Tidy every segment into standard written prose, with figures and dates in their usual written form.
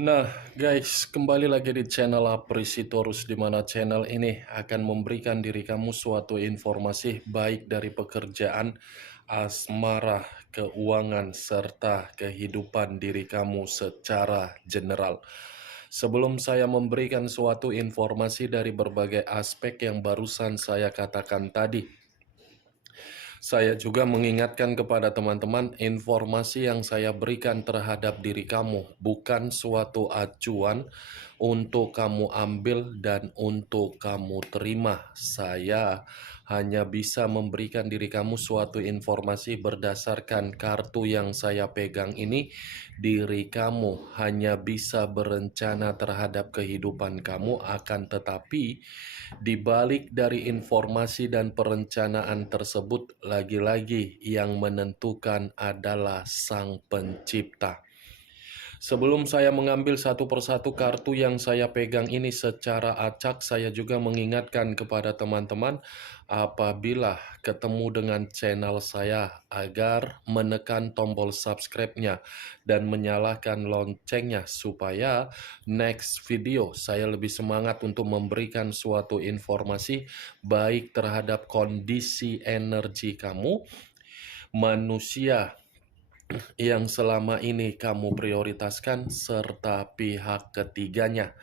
Nah, guys, kembali lagi di channel Aprisitorus, di mana channel ini akan memberikan diri kamu suatu informasi baik dari pekerjaan, asmara, keuangan, serta kehidupan diri kamu secara general. Sebelum saya memberikan suatu informasi dari berbagai aspek yang barusan saya katakan tadi, saya juga mengingatkan kepada teman-teman, informasi yang saya berikan terhadap diri kamu bukan suatu acuan untuk kamu ambil dan untuk kamu terima. Saya hanya bisa memberikan diri kamu suatu informasi berdasarkan kartu yang saya pegang ini. Diri kamu hanya bisa berencana terhadap kehidupan kamu, akan tetapi di balik dari informasi dan perencanaan tersebut, lagi-lagi yang menentukan adalah Sang Pencipta. Sebelum saya mengambil satu persatu kartu yang saya pegang ini secara acak, saya juga mengingatkan kepada teman-teman apabila ketemu dengan channel saya agar menekan tombol subscribe-nya dan menyalakan loncengnya supaya next video saya lebih semangat untuk memberikan suatu informasi baik terhadap kondisi energi kamu, manusia yang selama ini kamu prioritaskan, serta pihak ketiganya.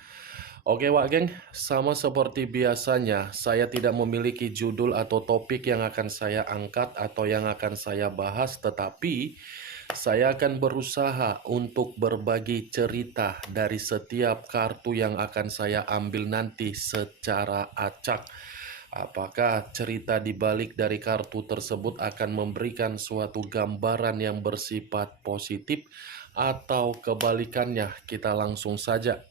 Oke Wak Geng, sama seperti biasanya, saya tidak memiliki judul atau topik yang akan saya angkat atau yang akan saya bahas, tetapi saya akan berusaha untuk berbagi cerita dari setiap kartu yang akan saya ambil nanti secara acak. Apakah cerita di balik dari kartu tersebut akan memberikan suatu gambaran yang bersifat positif atau kebalikannya? Kita langsung saja.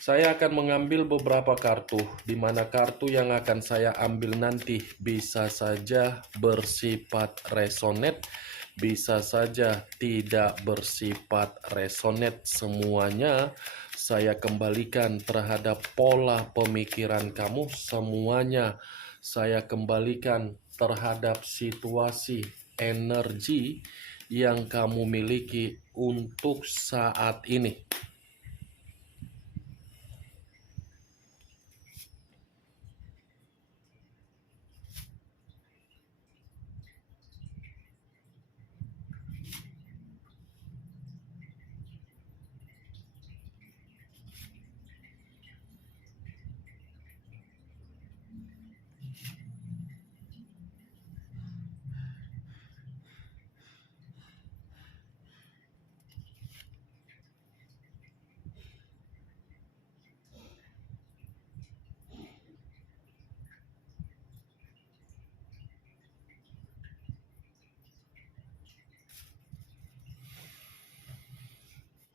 Saya akan mengambil beberapa kartu, di mana kartu yang akan saya ambil nanti bisa saja bersifat resonate, bisa saja tidak bersifat resonate. Semuanya saya kembalikan terhadap pola pemikiran kamu, semuanya saya kembalikan terhadap situasi energi yang kamu miliki untuk saat ini.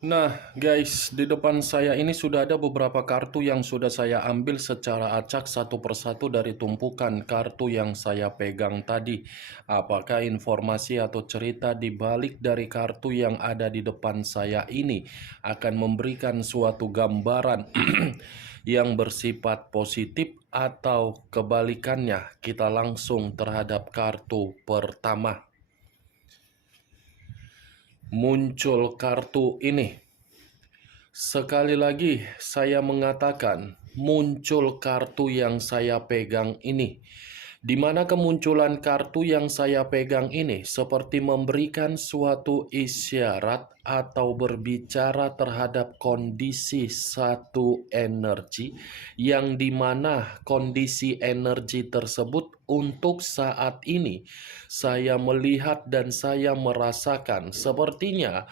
Nah, guys, di depan saya ini sudah ada beberapa kartu yang sudah saya ambil secara acak satu persatu dari tumpukan kartu yang saya pegang tadi. Apakah informasi atau cerita di balik dari kartu yang ada di depan saya ini akan memberikan suatu gambaran yang bersifat positif atau kebalikannya? Kita langsung terhadap kartu pertama. Muncul kartu ini. Sekali lagi saya mengatakan, muncul kartu yang saya pegang ini. Di mana kemunculan kartu yang saya pegang ini seperti memberikan suatu isyarat atau berbicara terhadap kondisi satu energi, yang dimana kondisi energi tersebut untuk saat ini saya melihat dan saya merasakan sepertinya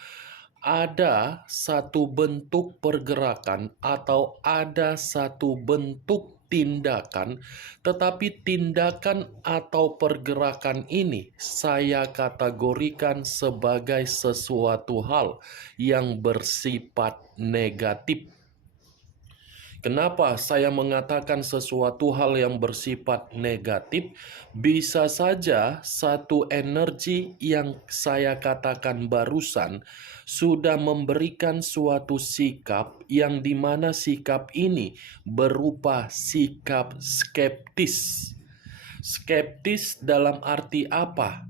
ada satu bentuk pergerakan atau ada satu bentuk tindakan, tetapi tindakan atau pergerakan ini saya kategorikan sebagai sesuatu hal yang bersifat negatif. Kenapa saya mengatakan sesuatu hal yang bersifat negatif? Bisa saja satu energi yang saya katakan barusan sudah memberikan suatu sikap yang dimana sikap ini berupa sikap skeptis. Skeptis dalam arti apa?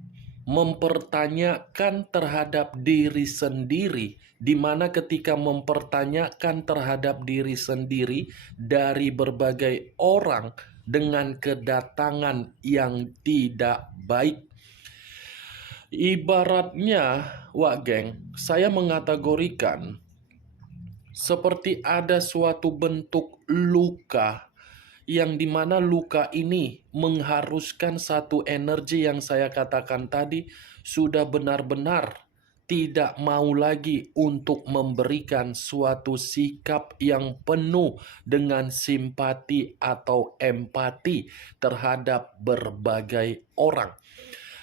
mempertanyakan terhadap diri sendiri, di mana ketika mempertanyakan terhadap diri sendiri dari berbagai orang dengan kedatangan yang tidak baik. Ibaratnya, Wak Geng, saya mengategorikan seperti ada suatu bentuk luka yang dimana luka ini mengharuskan satu energi yang saya katakan tadi sudah benar-benar tidak mau lagi untuk memberikan suatu sikap yang penuh dengan simpati atau empati terhadap berbagai orang.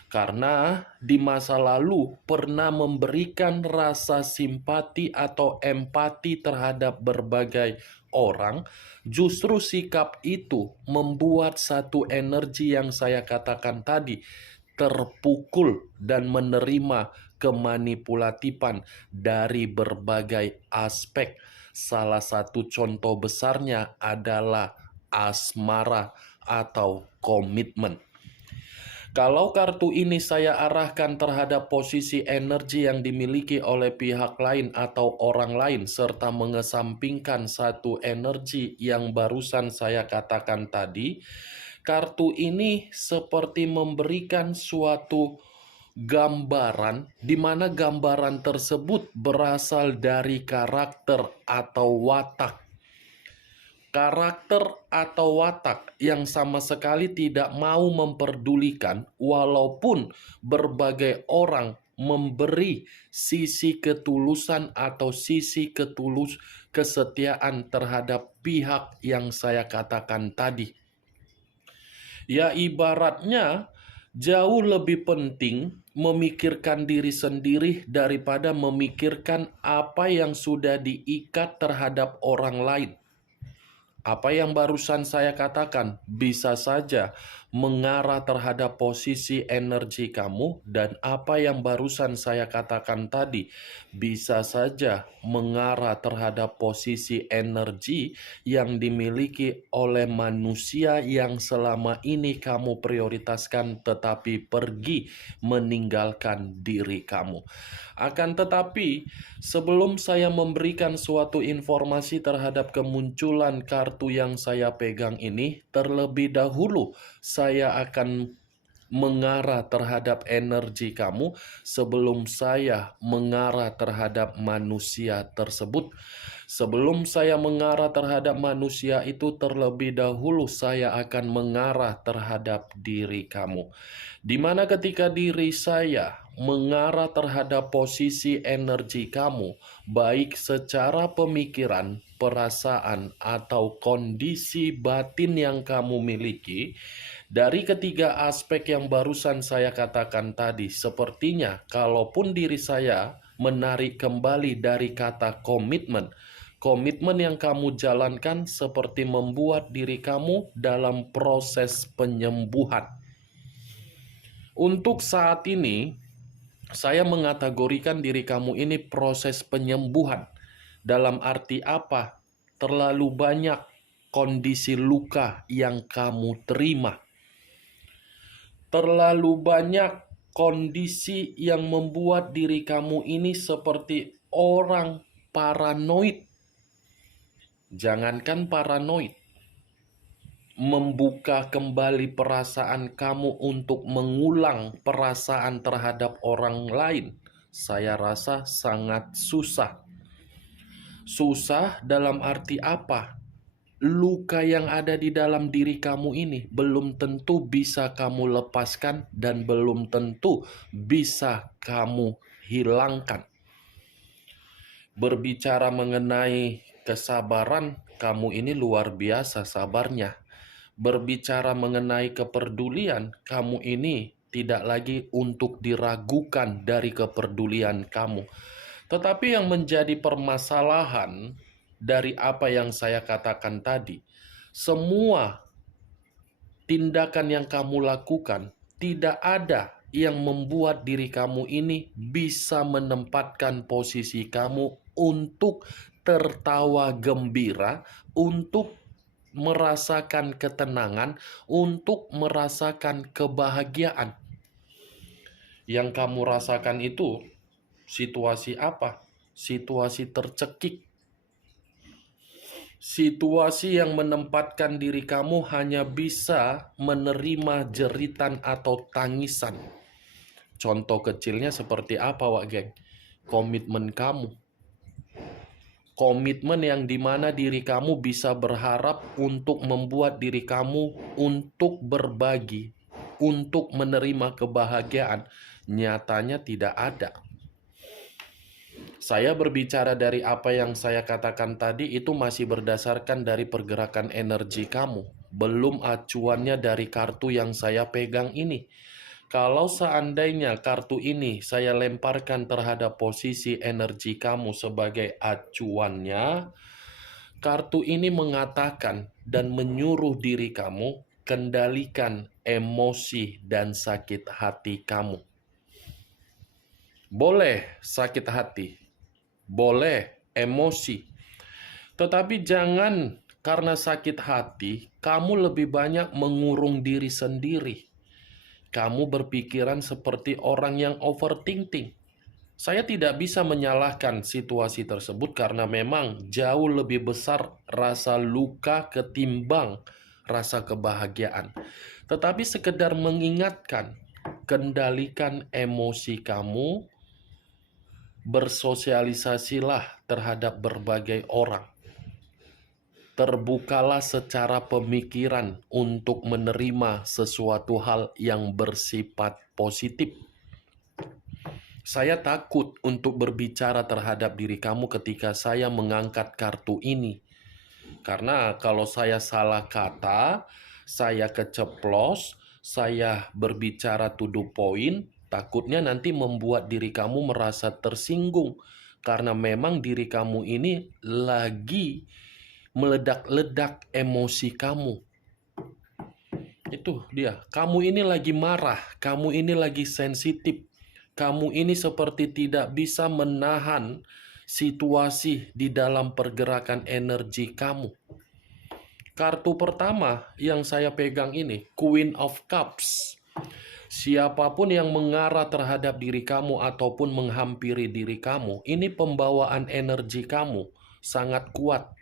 Karena di masa lalu pernah memberikan rasa simpati atau empati terhadap berbagai orang, justru sikap itu membuat satu energi yang saya katakan tadi terpukul dan menerima kemanipulatifan dari berbagai aspek. Salah satu contoh besarnya adalah asmara atau komitmen. Kalau kartu ini saya arahkan terhadap posisi energi yang dimiliki oleh pihak lain atau orang lain, serta mengesampingkan satu energi yang barusan saya katakan tadi, kartu ini seperti memberikan suatu gambaran, di mana gambaran tersebut berasal dari karakter atau watak. Karakter atau watak yang sama sekali tidak mau memperdulikan walaupun berbagai orang memberi sisi ketulusan atau sisi kesetiaan terhadap pihak yang saya katakan tadi. Ya ibaratnya jauh lebih penting memikirkan diri sendiri daripada memikirkan apa yang sudah diikat terhadap orang lain. Apa yang barusan saya katakan bisa saja mengarah terhadap posisi energi kamu, dan apa yang barusan saya katakan tadi bisa saja mengarah terhadap posisi energi yang dimiliki oleh manusia yang selama ini kamu prioritaskan tetapi pergi meninggalkan diri kamu. Akan tetapi, sebelum saya memberikan suatu informasi terhadap kemunculan kartu yang saya pegang ini, terlebih dahulu saya akan mengarah terhadap energi kamu sebelum saya mengarah terhadap manusia tersebut. Sebelum saya mengarah terhadap manusia itu, terlebih dahulu saya akan mengarah terhadap diri kamu. Di mana ketika diri saya mengarah terhadap posisi energi kamu, baik secara pemikiran, perasaan, atau kondisi batin yang kamu miliki, dari ketiga aspek yang barusan saya katakan tadi, sepertinya kalaupun diri saya menarik kembali dari kata komitmen, komitmen yang kamu jalankan seperti membuat diri kamu dalam proses penyembuhan. Untuk saat ini, saya mengategorikan diri kamu ini proses penyembuhan. Dalam arti apa? Terlalu banyak kondisi luka yang kamu terima. Terlalu banyak kondisi yang membuat diri kamu ini seperti orang paranoid. Jangankan paranoid, membuka kembali perasaan kamu untuk mengulang perasaan terhadap orang lain, saya rasa sangat susah. Susah dalam arti apa? Luka yang ada di dalam diri kamu ini belum tentu bisa kamu lepaskan dan belum tentu bisa kamu hilangkan. Berbicara mengenai kesabaran, kamu ini luar biasa sabarnya. Berbicara mengenai kepedulian, kamu ini tidak lagi untuk diragukan dari kepedulian kamu. Tetapi yang menjadi permasalahan dari apa yang saya katakan tadi, semua tindakan yang kamu lakukan tidak ada yang membuat diri kamu ini bisa menempatkan posisi kamu untuk tertawa gembira, untuk merasakan ketenangan, untuk merasakan kebahagiaan. Yang kamu rasakan itu situasi apa? Situasi tercekik. Situasi yang menempatkan diri kamu hanya bisa menerima jeritan atau tangisan. Contoh kecilnya seperti apa, Wak Geng? Komitmen kamu. Komitmen yang dimana diri kamu bisa berharap untuk membuat diri kamu untuk berbagi, untuk menerima kebahagiaan. Nyatanya tidak ada. Saya berbicara dari apa yang saya katakan tadi itu masih berdasarkan dari pergerakan energi kamu. Belum acuannya dari kartu yang saya pegang ini. Kalau seandainya kartu ini saya lemparkan terhadap posisi energi kamu sebagai acuannya, kartu ini mengatakan dan menyuruh diri kamu kendalikan emosi dan sakit hati kamu. Boleh sakit hati, boleh emosi, tetapi jangan karena sakit hati kamu lebih banyak mengurung diri sendiri. Kamu berpikiran seperti orang yang overthinking. Saya tidak bisa menyalahkan situasi tersebut karena memang jauh lebih besar rasa luka ketimbang rasa kebahagiaan. Tetapi sekedar mengingatkan, kendalikan emosi kamu, bersosialisasilah terhadap berbagai orang. Terbukalah secara pemikiran untuk menerima sesuatu hal yang bersifat positif. Saya takut untuk berbicara terhadap diri kamu ketika saya mengangkat kartu ini. Karena kalau saya salah kata, saya keceplos, saya berbicara to the point, takutnya nanti membuat diri kamu merasa tersinggung. Karena memang diri kamu ini lagi meledak-ledak emosi kamu. Itu dia. Kamu ini lagi marah, kamu ini lagi sensitif. Kamu ini seperti tidak bisa menahan situasi di dalam pergerakan energi kamu. Kartu pertama yang saya pegang ini, Queen of Cups. Siapapun yang mengarah terhadap diri kamu ataupun menghampiri diri kamu, ini pembawaan energi kamu sangat kuat,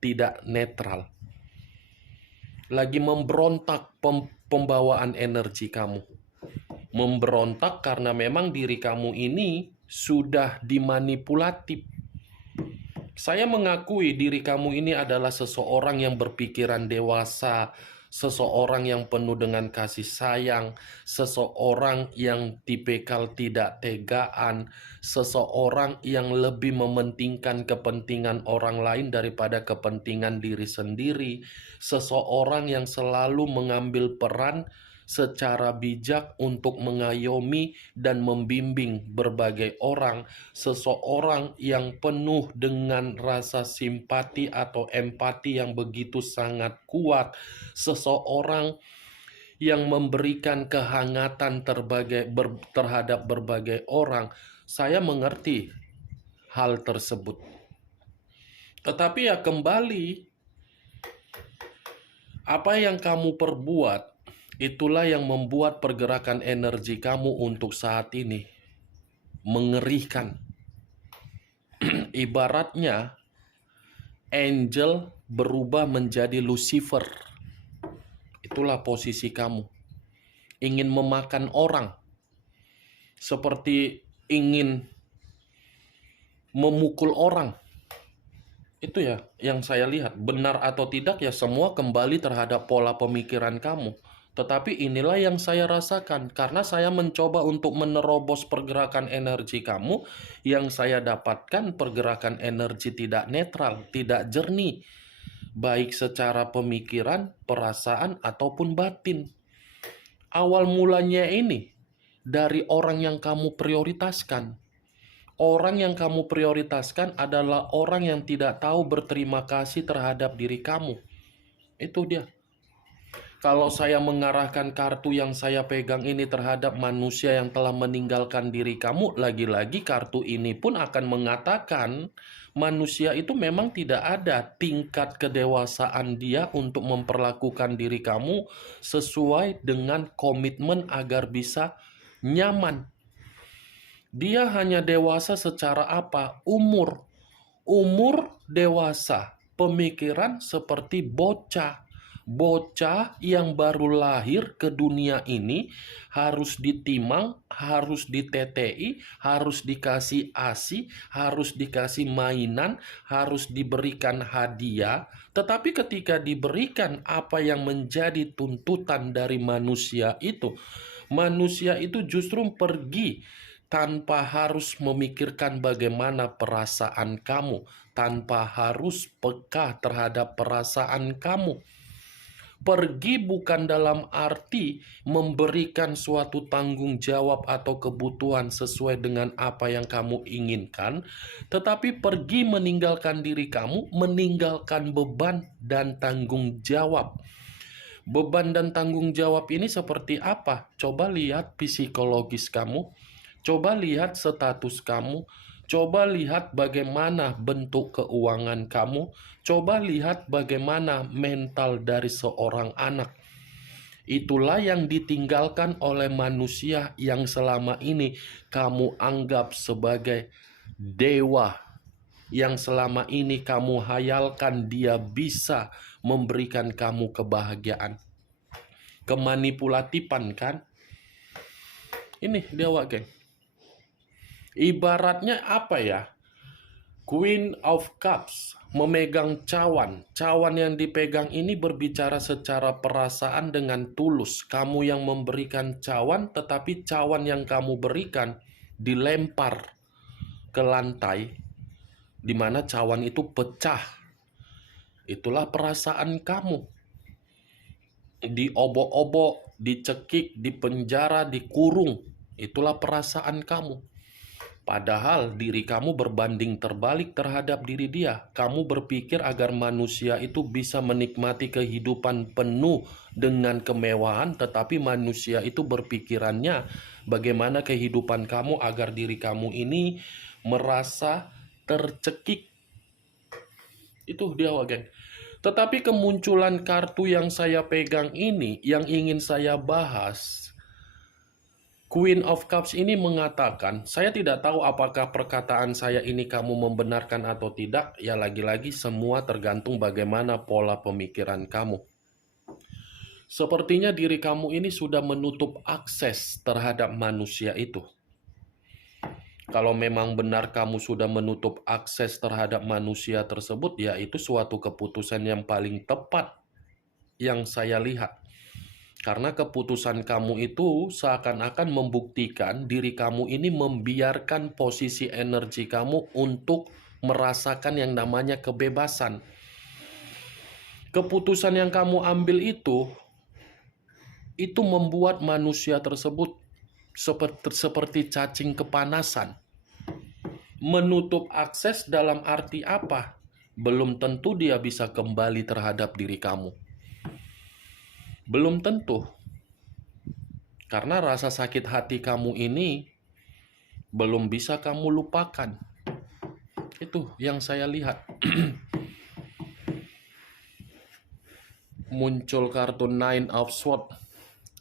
tidak netral. Lagi memberontak pembawaan energi kamu. Memberontak karena memang diri kamu ini sudah dimanipulatif. Saya mengakui diri kamu ini adalah seseorang yang berpikiran dewasa, seseorang yang penuh dengan kasih sayang, seseorang yang tipikal tidak tegaan, seseorang yang lebih mementingkan kepentingan orang lain daripada kepentingan diri sendiri, seseorang yang selalu mengambil peran secara bijak untuk mengayomi dan membimbing berbagai orang, seseorang yang penuh dengan rasa simpati atau empati yang begitu sangat kuat, seseorang yang memberikan kehangatan terhadap berbagai orang. Saya mengerti hal tersebut. Tetapi ya kembali, apa yang kamu perbuat itulah yang membuat pergerakan energi kamu untuk saat ini mengerikan. Ibaratnya angel berubah menjadi Lucifer. Itulah posisi kamu. Ingin memakan orang. Seperti ingin memukul orang. Itu ya yang saya lihat. Benar atau tidak ya semua kembali terhadap pola pemikiran kamu. Tetapi inilah yang saya rasakan karena saya mencoba untuk menerobos pergerakan energi kamu. Yang saya dapatkan pergerakan energi tidak netral, tidak jernih. Baik secara pemikiran, perasaan, ataupun batin. Awal mulanya ini dari orang yang kamu prioritaskan. Orang yang kamu prioritaskan adalah orang yang tidak tahu berterima kasih terhadap diri kamu. Itu dia. Kalau saya mengarahkan kartu yang saya pegang ini terhadap manusia yang telah meninggalkan diri kamu, lagi-lagi kartu ini pun akan mengatakan manusia itu memang tidak ada tingkat kedewasaan dia untuk memperlakukan diri kamu sesuai dengan komitmen agar bisa nyaman. Dia hanya dewasa secara apa? Umur. Umur dewasa, pemikiran seperti bocah. Bocah yang baru lahir ke dunia ini harus ditimang, harus ditetei, harus dikasih ASI, harus dikasih mainan, harus diberikan hadiah. Tetapi ketika diberikan apa yang menjadi tuntutan dari manusia itu justru pergi tanpa harus memikirkan bagaimana perasaan kamu, tanpa harus peka terhadap perasaan kamu. Pergi bukan dalam arti memberikan suatu tanggung jawab atau kebutuhan sesuai dengan apa yang kamu inginkan, tetapi pergi meninggalkan diri kamu, meninggalkan beban dan tanggung jawab. Beban dan tanggung jawab ini seperti apa? Coba lihat psikologis kamu, coba lihat status kamu, coba lihat bagaimana bentuk keuangan kamu, coba lihat bagaimana mental dari seorang anak. Itulah yang ditinggalkan oleh manusia yang selama ini kamu anggap sebagai dewa, yang selama ini kamu hayalkan dia bisa memberikan kamu kebahagiaan. Kemanipulatifan kan? Ini dewa, geng. Ibaratnya apa ya? Queen of Cups memegang cawan. Cawan yang dipegang ini berbicara secara perasaan dengan tulus. Kamu yang memberikan cawan, tetapi cawan yang kamu berikan dilempar ke lantai, di mana cawan itu pecah. Itulah perasaan kamu. Diobok-obok, dicekik, dipenjara, dikurung. Itulah perasaan kamu. Padahal diri kamu berbanding terbalik terhadap diri dia. Kamu berpikir agar manusia itu bisa menikmati kehidupan penuh dengan kemewahan, tetapi manusia itu berpikirannya bagaimana kehidupan kamu agar diri kamu ini merasa tercekik. Itu dia, geng. Tetapi kemunculan kartu yang saya pegang ini, yang ingin saya bahas, Queen of Cups ini mengatakan, saya tidak tahu apakah perkataan saya ini kamu membenarkan atau tidak, ya lagi-lagi semua tergantung bagaimana pola pemikiran kamu. Sepertinya diri kamu ini sudah menutup akses terhadap manusia itu. Kalau memang benar kamu sudah menutup akses terhadap manusia tersebut, ya itu suatu keputusan yang paling tepat yang saya lihat. Karena keputusan kamu itu seakan-akan membuktikan diri kamu ini membiarkan posisi energi kamu untuk merasakan yang namanya kebebasan. Keputusan yang kamu ambil itu membuat manusia tersebut seperti cacing kepanasan. Menutup akses dalam arti apa? Belum tentu dia bisa kembali terhadap diri kamu. Belum tentu. Karena rasa sakit hati kamu ini belum bisa kamu lupakan. Itu yang saya lihat. Muncul kartu Nine of Swords.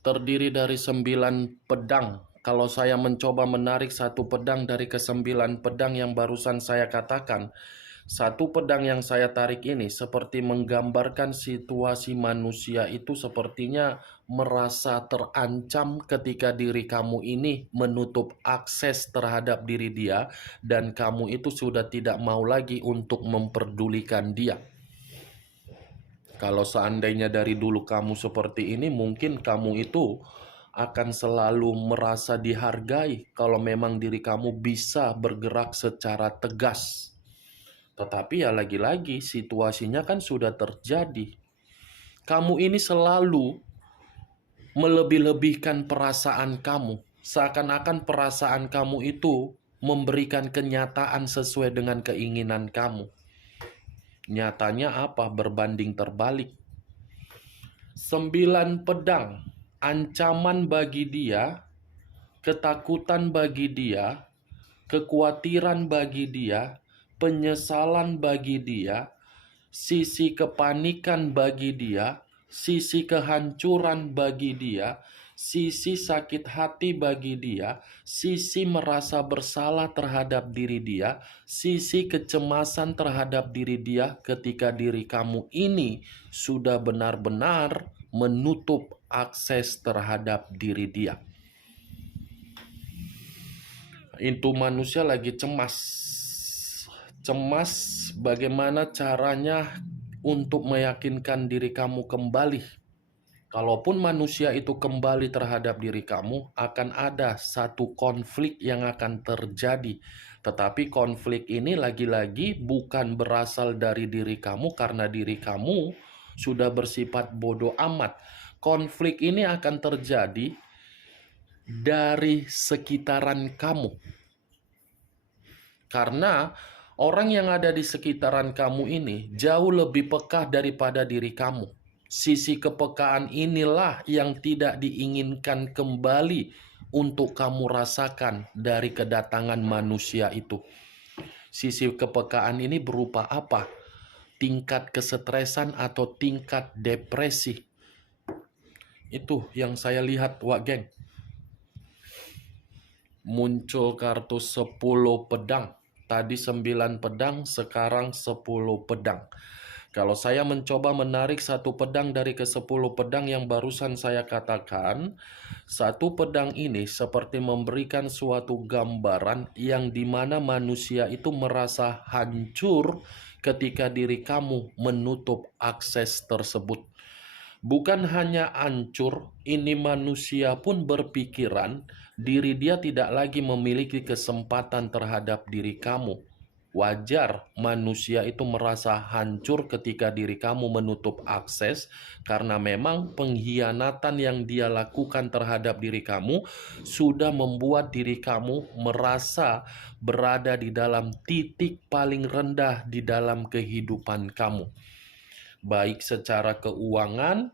Terdiri dari 9 pedang. Kalau saya mencoba menarik satu pedang dari ke-9 pedang yang barusan saya katakan, satu pedang yang saya tarik ini seperti menggambarkan situasi manusia itu sepertinya merasa terancam ketika diri kamu ini menutup akses terhadap diri dia, dan kamu itu sudah tidak mau lagi untuk memperdulikan dia. Kalau seandainya dari dulu kamu seperti ini, mungkin kamu itu akan selalu merasa dihargai kalau memang diri kamu bisa bergerak secara tegas. Tetapi ya lagi-lagi situasinya kan sudah terjadi. Kamu ini selalu melebih-lebihkan perasaan kamu. Seakan-akan perasaan kamu itu memberikan kenyataan sesuai dengan keinginan kamu. Nyatanya apa? Berbanding terbalik. 9 pedang, ancaman bagi dia, ketakutan bagi dia, kekhawatiran bagi dia, penyesalan bagi dia, sisi kepanikan bagi dia, sisi kehancuran bagi dia, sisi sakit hati bagi dia, sisi merasa bersalah terhadap diri dia, sisi kecemasan terhadap diri dia ketika diri kamu ini sudah benar-benar menutup akses terhadap diri dia. Itu manusia lagi cemas. Cemas bagaimana caranya untuk meyakinkan diri kamu kembali. Kalaupun manusia itu kembali terhadap diri kamu, akan ada satu konflik yang akan terjadi. Tetapi konflik ini lagi-lagi bukan berasal dari diri kamu karena diri kamu sudah bersifat bodoh amat. Konflik ini akan terjadi dari sekitaran kamu. Karena orang yang ada di sekitaran kamu ini jauh lebih peka daripada diri kamu. Sisi kepekaan inilah yang tidak diinginkan kembali untuk kamu rasakan dari kedatangan manusia itu. Sisi kepekaan ini berupa apa? Tingkat kesetresan atau tingkat depresi. Itu yang saya lihat, Wak Geng. Muncul kartu 10 pedang. Tadi 9 pedang, sekarang 10 pedang. Kalau saya mencoba menarik satu pedang dari ke-10 pedang yang barusan saya katakan, satu pedang ini seperti memberikan suatu gambaran yang dimana manusia itu merasa hancur ketika diri kamu menutup akses tersebut. Bukan hanya hancur, ini manusia pun berpikiran diri dia tidak lagi memiliki kesempatan terhadap diri kamu. Wajar manusia itu merasa hancur ketika diri kamu menutup akses karena memang pengkhianatan yang dia lakukan terhadap diri kamu sudah membuat diri kamu merasa berada di dalam titik paling rendah di dalam kehidupan kamu. Baik secara keuangan,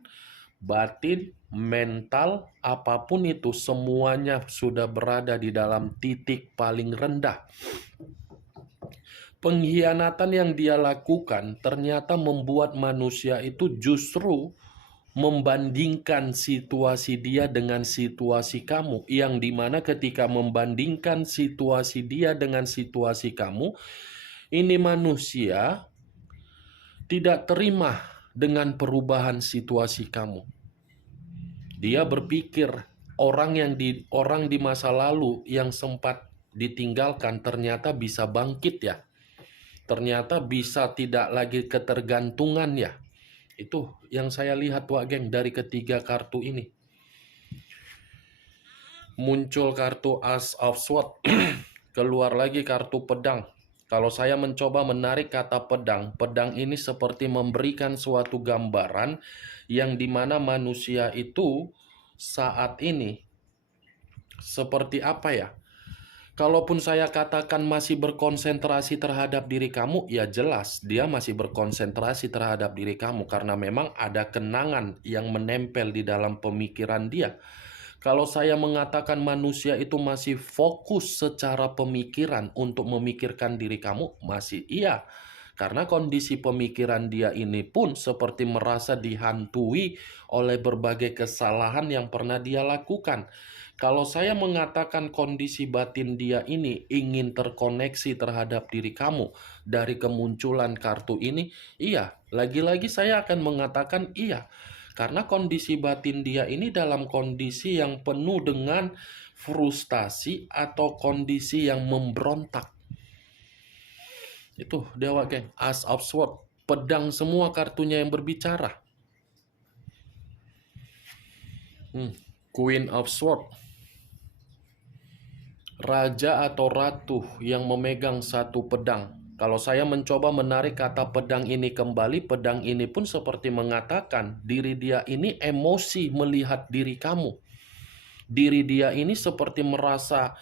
batin, mental, apapun itu semuanya sudah berada di dalam titik paling rendah. Pengkhianatan yang dia lakukan ternyata membuat manusia itu justru membandingkan situasi dia dengan situasi kamu, yang dimana ketika membandingkan situasi dia dengan situasi kamu, ini manusia tidak terima dengan perubahan situasi kamu. Dia berpikir orang di masa lalu yang sempat ditinggalkan ternyata bisa bangkit ya. Ternyata bisa tidak lagi ketergantungan ya. Itu yang saya lihat, Wak Geng, dari ketiga kartu ini. Muncul kartu Ace of Swords. Keluar lagi kartu pedang. Kalau saya mencoba menarik kata pedang, pedang ini seperti memberikan suatu gambaran yang dimana manusia itu saat ini seperti apa ya? Kalaupun saya katakan masih berkonsentrasi terhadap diri kamu, ya jelas dia masih berkonsentrasi terhadap diri kamu karena memang ada kenangan yang menempel di dalam pemikiran dia. Kalau saya mengatakan manusia itu masih fokus secara pemikiran untuk memikirkan diri kamu, masih iya. Karena kondisi pemikiran dia ini pun seperti merasa dihantui oleh berbagai kesalahan yang pernah dia lakukan. Kalau saya mengatakan kondisi batin dia ini ingin terkoneksi terhadap diri kamu dari kemunculan kartu ini, iya, lagi-lagi saya akan mengatakan iya. Karena kondisi batin dia ini dalam kondisi yang penuh dengan frustasi atau kondisi yang memberontak. Itu Dewa Geng, Ace of Swords, pedang semua kartunya yang berbicara. Queen of Swords, raja atau ratu yang memegang satu pedang. Kalau saya mencoba menarik kata pedang ini kembali, pedang ini pun seperti mengatakan diri dia ini emosi melihat diri kamu. Diri dia ini seperti merasa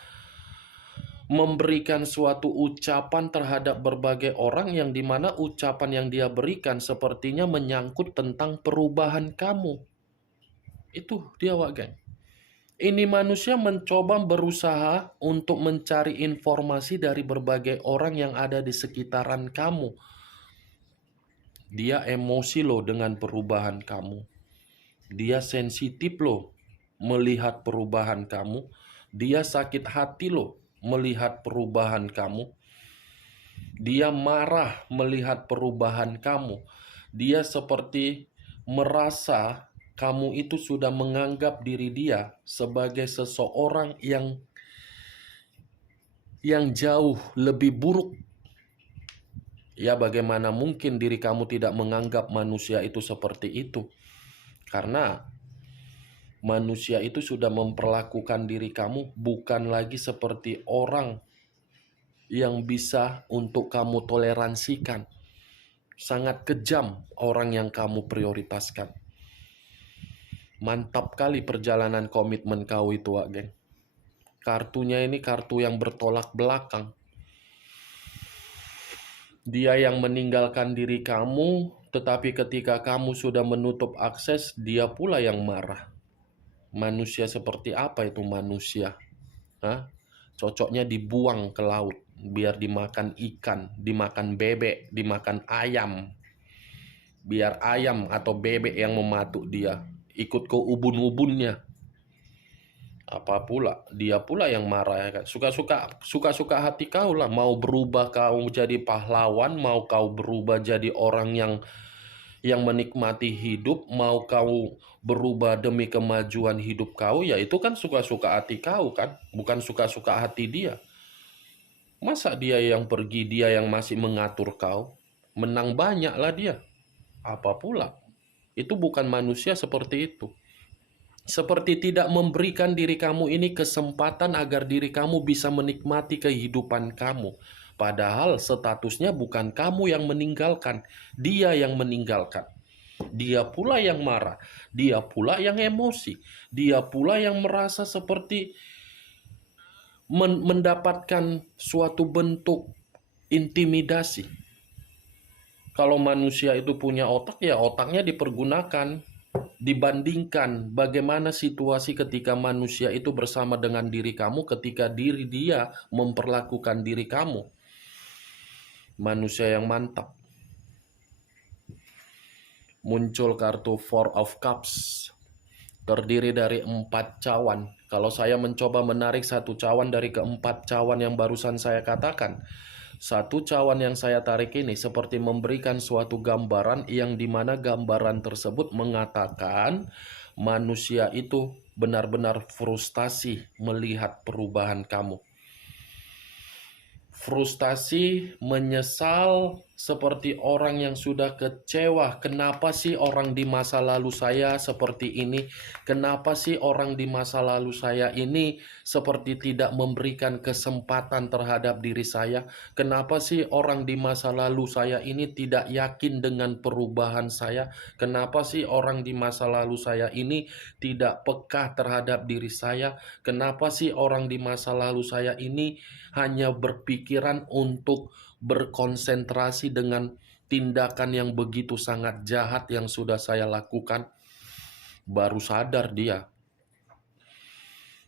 memberikan suatu ucapan terhadap berbagai orang yang dimana ucapan yang dia berikan sepertinya menyangkut tentang perubahan kamu. Itu dia, Wak Geng. Ini manusia mencoba berusaha untuk mencari informasi dari berbagai orang yang ada di sekitaran kamu. Dia emosi loh dengan perubahan kamu. Dia sensitif loh melihat perubahan kamu. Dia sakit hati loh melihat perubahan kamu. Dia marah melihat perubahan kamu. Dia seperti merasa kamu itu sudah menganggap diri dia sebagai seseorang yang jauh lebih buruk. Ya, bagaimana mungkin diri kamu tidak menganggap manusia itu seperti itu? Karena manusia itu sudah memperlakukan diri kamu bukan lagi seperti orang yang bisa untuk kamu toleransikan. Sangat kejam orang yang kamu prioritaskan. Mantap kali perjalanan komitmen kau itu, Wak Geng. Kartunya ini kartu yang bertolak belakang. Dia yang meninggalkan diri kamu, tetapi ketika kamu sudah menutup akses, dia pula yang marah. Manusia seperti apa itu manusia? Hah? Cocoknya dibuang ke laut, biar dimakan ikan, dimakan bebek, dimakan ayam. Biar ayam atau bebek yang mematuk dia, ikut ke ubun-ubunnya. Apa pula dia pula yang marah, ya kan? Suka-suka hati kau lah. Mau berubah kau jadi pahlawan, mau kau berubah jadi orang yang menikmati hidup, mau kau berubah demi kemajuan hidup kau, ya itu kan suka-suka hati kau kan, bukan suka-suka hati dia. Masa dia yang pergi, dia yang masih mengatur kau? Menang banyak lah dia. Apa pula? Itu bukan manusia seperti itu. Seperti tidak memberikan diri kamu ini kesempatan agar diri kamu bisa menikmati kehidupan kamu. Padahal statusnya bukan kamu yang meninggalkan, dia yang meninggalkan. Dia pula yang marah, dia pula yang emosi, dia pula yang merasa seperti mendapatkan suatu bentuk intimidasi. Kalau manusia itu punya otak, ya otaknya dipergunakan. Dibandingkan bagaimana situasi ketika manusia itu bersama dengan diri kamu, ketika diri dia memperlakukan diri kamu. Manusia yang mantap. Muncul kartu Four of Cups, terdiri dari 4 cawan. Kalau saya mencoba menarik satu cawan dari keempat cawan yang barusan saya katakan, satu cawan yang saya tarik ini seperti memberikan suatu gambaran yang dimana gambaran tersebut mengatakan manusia itu benar-benar frustasi melihat perubahan kamu. Frustasi, menyesal, seperti orang yang sudah kecewa. Kenapa sih orang di masa lalu saya seperti ini? Kenapa sih orang di masa lalu saya ini seperti tidak memberikan kesempatan terhadap diri saya? Kenapa sih orang di masa lalu saya ini tidak yakin dengan perubahan saya? Kenapa sih orang di masa lalu saya ini tidak peka terhadap diri saya? Kenapa sih orang di masa lalu saya ini hanya berpikiran untuk berkonsentrasi dengan tindakan yang begitu sangat jahat yang sudah saya lakukan? Baru sadar dia.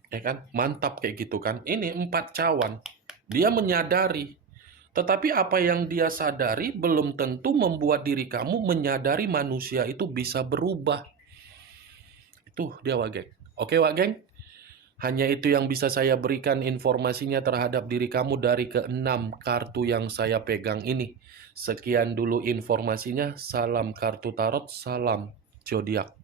Ya kan? Mantap kayak gitu kan? Ini 4 cawan. Dia menyadari. Tetapi apa yang dia sadari belum tentu membuat diri kamu menyadari manusia itu bisa berubah. Itu dia, Wak Geng. Oke, Wak Geng? Hanya itu yang bisa saya berikan informasinya terhadap diri kamu dari ke-6 kartu yang saya pegang ini. Sekian dulu informasinya. Salam kartu tarot, salam zodiak.